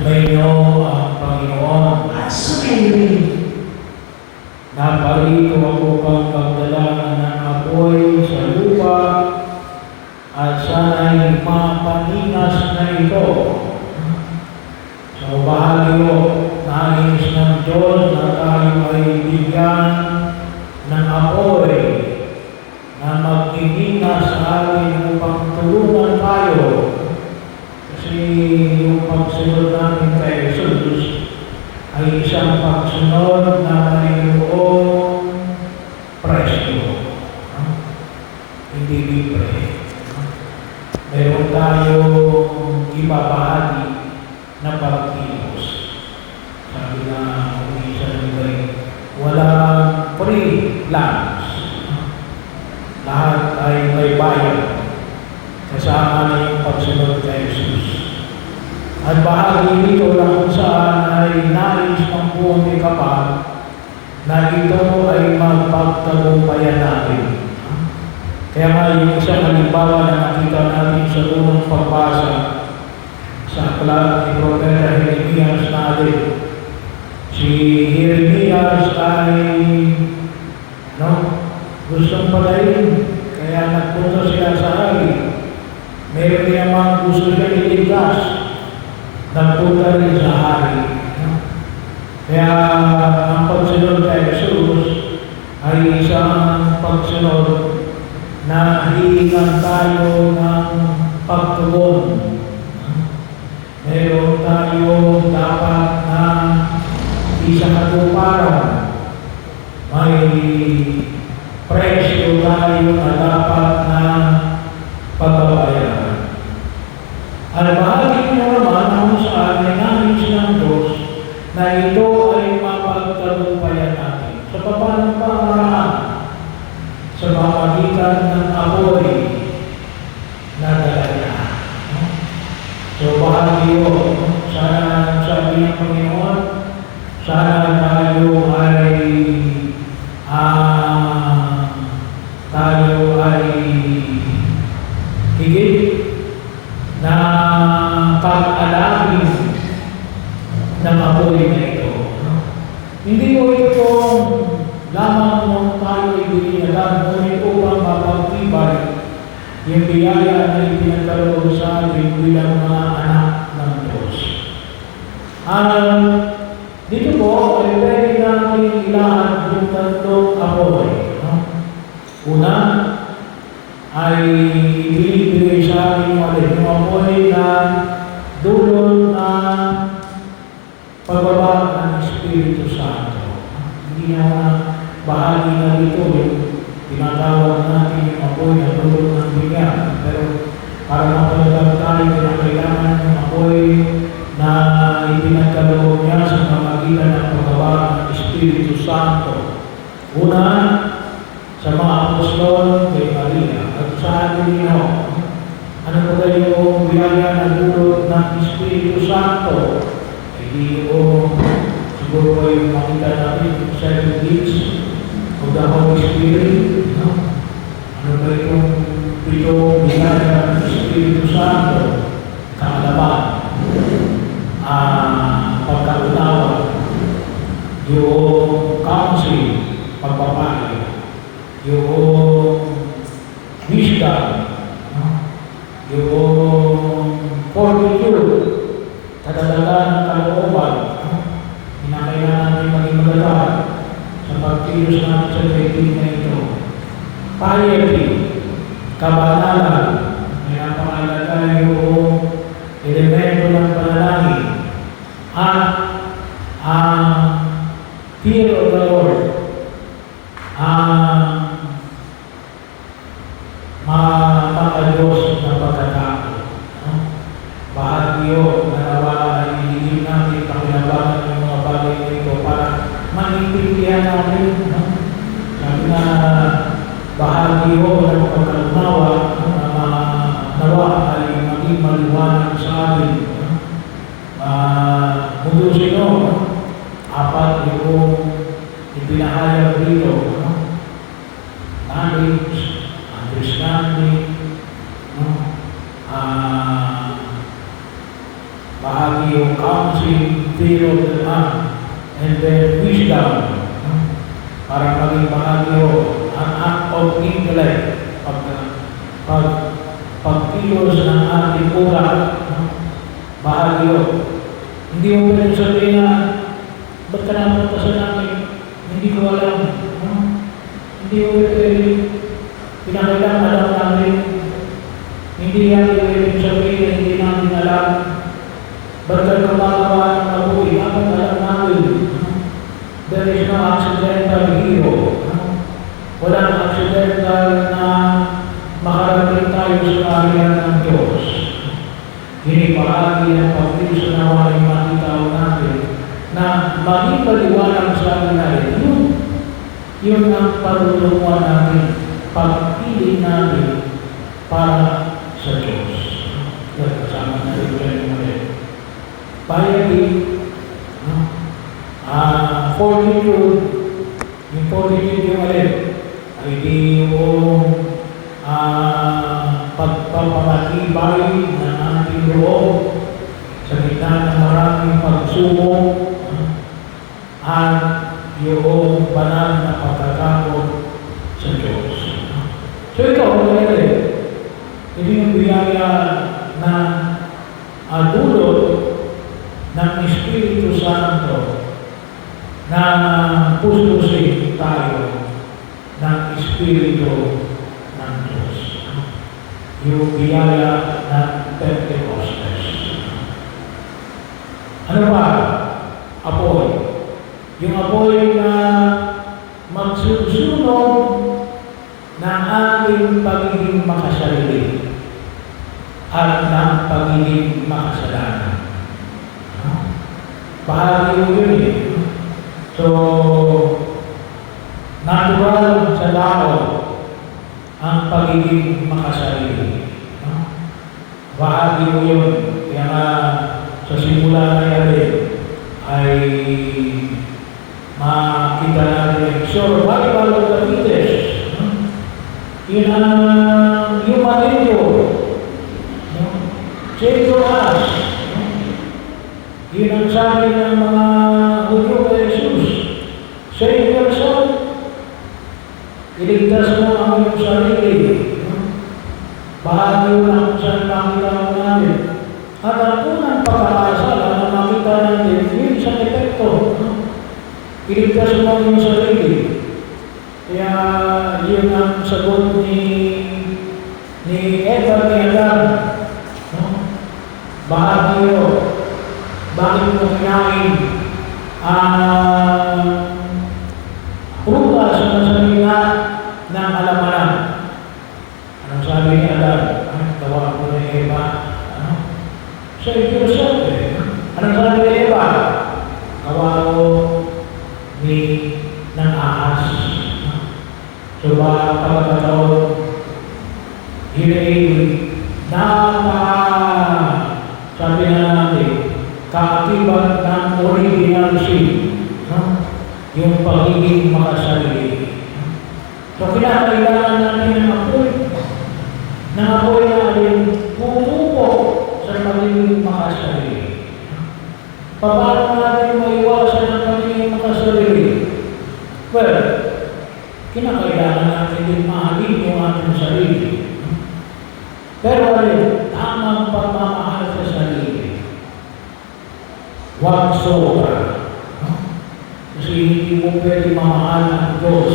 Sumainyo ang Panginoon. At sumainyo. Naparito ako pang pagdala ng apoy sa lupa at sana'y mapaningas na ito. So bahagyo, nais ng Diyos na tayo ay bigyan ng apoy na magniningas sa atin upang tulungan tayo. Kasi yung pagsunod namin kay Jesus ay isang pagsunod na mayroong presyo. Hindi libre. Meron tayong ibabahagi na pagkilos. Sabi na isa nila, walang free lunch. Lahat ay may bayad. Kasama na yung pagsunod kay Jesus. At bahagi nito lang kung saan ay nais ng buong kapal na ito ay magpagtagumpayan natin. Kaya nga yung isang halimbawa na nakita natin sa unang pagbasa sa aklat ni Propeta Jeremias natin. Si Jeremias ay gustong palayin, kaya nagpunta siya sa hari. Meron niya mga gusto siya iligtas, nagpunta rin sa hari. Kaya ang pagsunod kay Jesus ay isang pagsunod na hihingan tayo ng pagtugon. Meron tayo dapat na isang katuparan. May presyo tayo na dapat na pagbabayaran. At bahagi nyo naman kung saan ay nais ng Diyos na ito ay mapagtagumpayan natin. Sa papanong pamaraan, sa pamagitan ng apoy na dala niya. So bahagi yun. Sana sabi ng Panginoon, sana tayo ay higit na pag-alagin ng apoy na ito. Hindi mo ito lamang nung tayo ibinigyan, ngunit upang mapagtibay yung biyaya na ipinagkaloob sa atin bilang mga anak ng Diyos. Dito po ay pwede natin ilahat yung tatlong apoy. Una, ay ibinibigay sa ating yung apoy na dulot na pagbaba ng Espiritu Santo. Hindi na bahagi na dito yung tinatawag natin yung apoy na dulot ng bigyan. Pero para mapagdag tayo, kailangan yung apoy na ipinagkaloob niya sa pamagitan ng pagbaba ng Espiritu Santo. Una, sa mga apostol kay Maria at sa ating Ginoo. Ano po kayo yung biyaya na dulot ng Espiritu Santo? Hindi ko siguro kayo makita natin 7 gifts of the Holy Spirit. Ano ba yung pitong biyaya ng Espiritu Santo? Kaalaman, pagkaunawa, yung counsel, pagpapayo, yung wisdom, yung fortitude, kadalagan ng kalooban, hinakailangan natin maging magalang sa pagkilos natin sa daigdig na ito. Piety, kabanalan, may napakalaga yung elemento ng panalangin, at ang fear of the Lord, mapakadiyos na pagkatao. Bahagyo na nawa ay hihigit natin pakinabangan yung mga bagay nito para maintindihan natin. Sabi na bahagyo ng pagkaunawa nawa ay maging maliwanag sa atin. Mundo sino, apat yung ipinahayag dito. Knowledge, understanding, bahagi yung balancing fear of the man, and then wisdom, para maging bahagi ang act of intellect, pagkilos ng ating utak, bahagi yun. Hindi mo pwede sabihin na, ba't ka napunta sa namin? Hindi ko alam. Hindi mo pwede. Pinakailang alam namin. Hindi yan pwede sabihin na hindi namin alam. Ba't ka gumagawa ng mabuhay? Dapat alam namin. There is no accidental hero. Walang accidental na makarating tayo sa kaharian ng Diyos. Hinipahagi ang pagkilos na nawaling makitaw natin na maging paliwanag sa amin natin. Yun ang parulungan natin, pagpili natin para sa Diyos. Yan, kasama natin dyan ulit. Piety, fortitude, yung fortitude yung ulit, ay di yung pagpapamatibay ng ating loob sa gitna ng maraming pagsubok at yung banal na pagkakakot sa Diyos. So ito, ito yung biyaya na dulot ng Espiritu Santo na pustusin tayo ng Espiritu ng Diyos. Yung biyaya ng Pentecostes. Ano ba? Apoy. Yung apoy na magsusunod ng ating pagiging makasarili at ng pagiging makasalanan. Bahagi mo yun eh. So, natural sa tao ang pagiging makasarili. Bahagi mo yun. Kaya nga sa simula na yan ay makita natin survival of the fittest. Yun ang human nature. Change your us. Yun ang sabi ng mga Hudyo kay Jesus. Save yourself. Iligtas mo ang iyong sarili. Bahagi mo lang saan makita mo natin. At ang unang pagkakasala na makita natin, yun sa epekto. Iligtas mo ang iyong sarili. Kaya yun ang sagot ni Eva ni Adam. Bahagi mo. Bakit mo kinain prutas na sa gitna ng alamanan? Anong sabi ni Adam? Tawa ko ni Eva. Save yourself eh. Anong sabi ni Eva? Tawa ko ng ahas. So ba pagkataon, sabi na natin, kaakibat ng original sin, yung pagiging makasarili. So kinakailangan natin ng apoy natin tumupo sa pagiging makasarili. Paano natin maiwasan ang pagiging makasarili? Well, kinakailangan natin din mahalin yung ating sarili. Pero tamang pagmamahal sa sarili. Huwag sobra. Kasi hindi mo pwede mamahal ng Diyos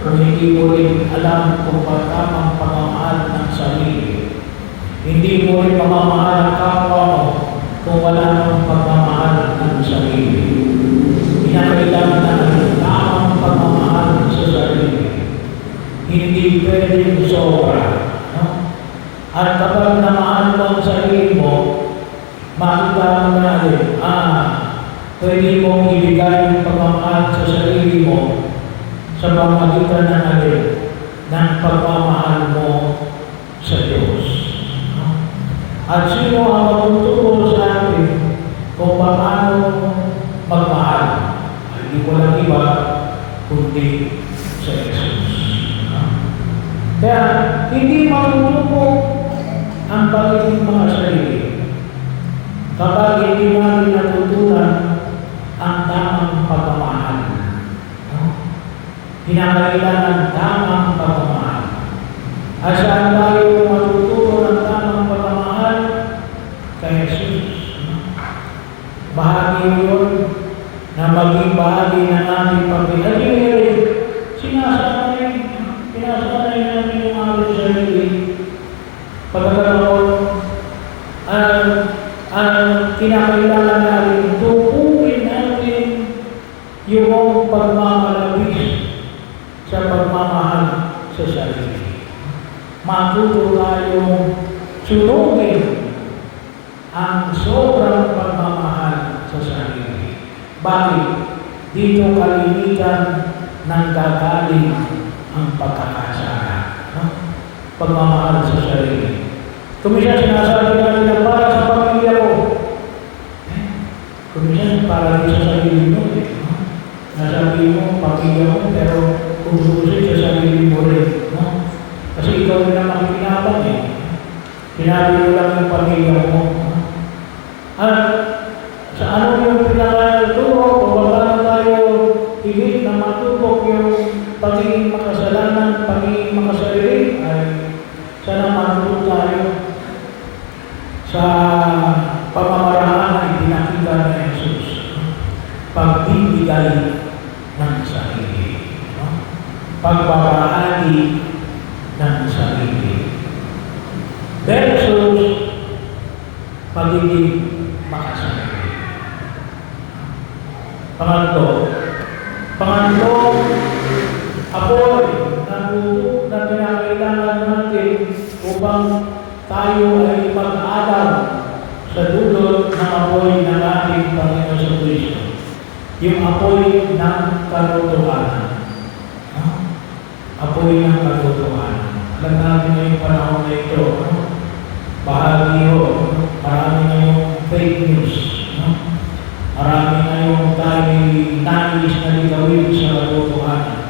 kung hindi mo rin alam kung tamang pagmamahal ng sarili. Hindi mo rin mamamahal ang kapwa mo kung wala nang pagmamahal ng sarili. Kinakailangan natin tamang pagmamahal sa sarili. Hindi pwede sobra. At kapag namahal mo ang sarili mo, makita mo natin, pwede mong ibigay yung pagmamahal sa sarili mo sa pamagitan ng pagmamahal mo sa Diyos. At sino ang magtuturo sa atin kung paano magmahal? Hindi ko lang iba, kundi sa Jesus. Kaya, hindi matutupok ang pagiging mga sarili kapag hindi natin bahagi yun na maging bahagi ng ating pagpipiliin. Sinasanay namin yung aming sarili. Pagkakaroon, kinakailangan natin tupuin natin yung pagmamalabis sa pagmamahal sa sarili. Matuto tayong sunugin ang sobrang pagmamahal sa sarili. Bakit? Dito kalimitan ng gagaling ang pagkakasala. No? Pagmamahal sa sarili. Kuminsan sinasabi natin na para sa pamilya ko. Kuminsan para din sa sarili mo. Nasabi mo, pamilya mo, pero tutusin sa sarili mo rin. No? Kasi ikaw rin ang makikinabang eh. Sinabi mo lang yung pamilya mo. At sa ano yung pinakaturo, kung paano tayo higit na matubok yung pagiging makasalanan, pagiging makasarili, ay sana matulog tayo sa pamamaraan na ipinakita ni Jesus. Pagbibigay ng sarili. Pagbabahagi ng sarili. Versus pagiging makasarili. Pangatlo, apoy na buto na pinakailangan natin upang tayo ay mag-alam sa dulot ng apoy ng ating Panginoon sa Kristo. Yung apoy ng katotohanan. Apoy ng katotohanan. Alam natin ngayong panahon na ito, bahagi yun, marami ngayong fake news. Marami ngayong tayo nais na ligawin sa katotohanan.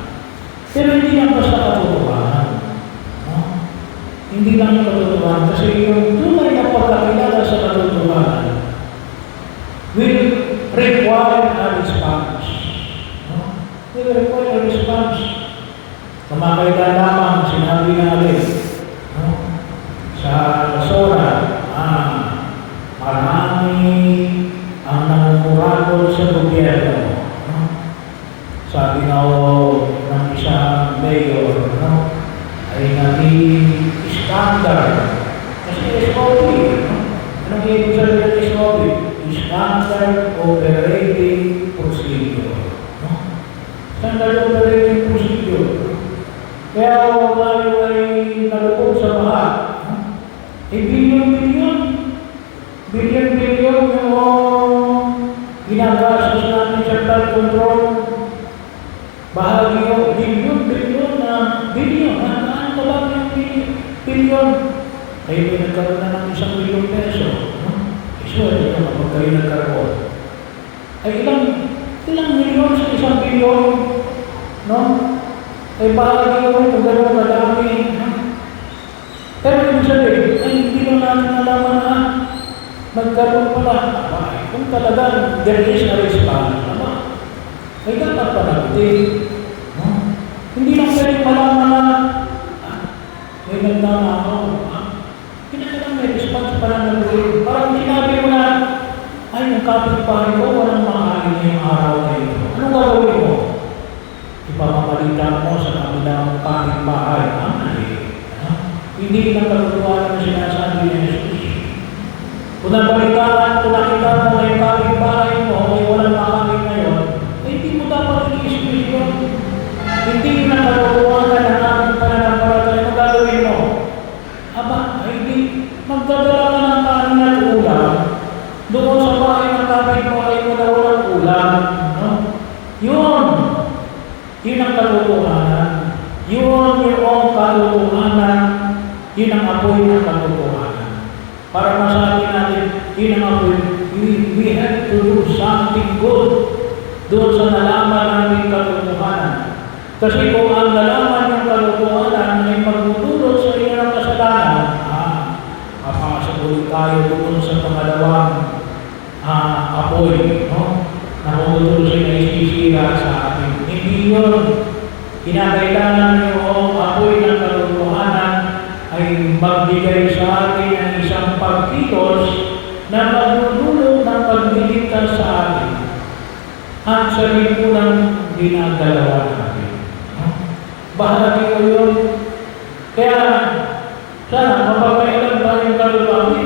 Pero hindi lang basta katotohanan. Hindi lang yung katotohanan. Kasi yung tunay na pagkakilala sa katotohanan will require a response. Will require a response. Kamakailan lamang sinabi natin sa Sora, marami ang nangungurakol sa gobyerno. Sabi nga ng isang mayor, ay naging standard. Kasi SOP, anong ibig sabihin ng SOP? Standard Operating Procedure. Standard Operating Procedure. Kaya kung tayo ay nalubog sa baha, bilyon-bilyon yung ginagastos natin sa flood control. Bahagi yun, bilyon-bilyon na bilyon. Ano ba yung bilyon? Ay may nagkaroon na ng 1 milyong peso. Iswerte na kapag kayo nagkaroon. Ay ilang milyon sa 1 bilyon? No? Ay bahagi yun kung gano'n kadami. Pero ibig sabihin, ay hindi lang natin nalaman na nagkaroon pala. Kung talagang there is a response, ay dapat panagutin. Hindi lang pwedeng malaman na may nagnanakaw. Kinakailangan may response panagutin. Parang sinabi mo na, ay yung kapitbahay ko, walang makain ngayong araw na ito. Anong gagawin mo? Ipamamalitan mo sa kabilang kapitbahay. Hindi lang katotohanan na sinasabi ni Jesus. Kung nakita mo ngayong kapitbahay mo, ay walang makain ngayon, ay hindi mo dapat i-excuse yun. Hindi na katotohanan ng ating pananampalataya. Ano gagawin mo? Aba, ay hindi. Magdadala ka ng kanin at ulam. Doon sa bahay ng kapitbahay mo na walang ulam. Yun. Yun ang katotohanan. Yun yung katotohanan. Yun ang apoy ng katotohanan. Para masabi natin, yun ang apoy. We have to do something good doon sa nalaman namin katotohanan. Kasi kung ang nalaman ng katotohanan ay magtutulot sa inyo ng kasalanan, mapakasagulit tayo doon sa pangalawang apoy, na kumutuloy na isisira sa atin. Hindi yun. Kinakailangan yung apoy ng katotohanan ay magbigay sa atin ng isang pagkilos na magdudulot ng pagliligtas sa nasa lipunan ginagalawan natin. No? Bahagi ko yun. Kaya, sana mapapailan tayong kaluluwa.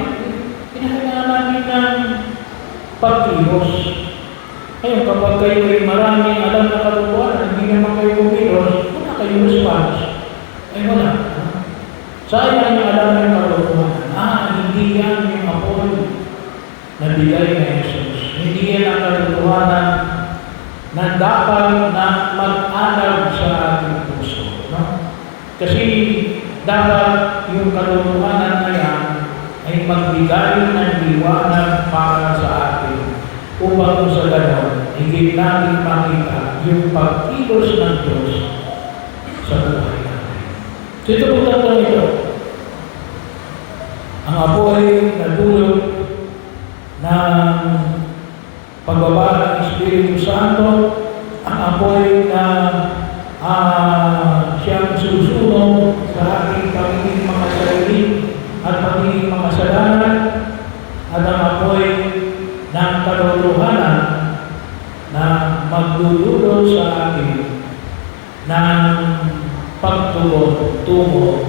Kinakailangan namin ng pagkilos. Ngayon, kapag kayo ay maraming alam na katotohanan, hindi naman kayo kumilos, wala kayo response. Ay wala. Sayang yung alam ng katotohanan. Hindi yan yung apoy na bigay na Jesus. Hindi yan ang katotohanan na dapat na mag-alag sa ating puso. No? Kasi dapat yung katotohanan na yan ay magbigay ng liwanag para sa atin upang sa ganon, higit natin makita yung pagkilos ng Diyos sa buhay natin. So ito po tatlong ito. Ang apoy na dulot ng pagbaba ng Espiritu Santo, ang apoy na siyang susunod sa ating pagiging mga sarili at pagiging mga kasalanan, at ang apoy ng katotohanan na magdudulot sa atin ng pagtungo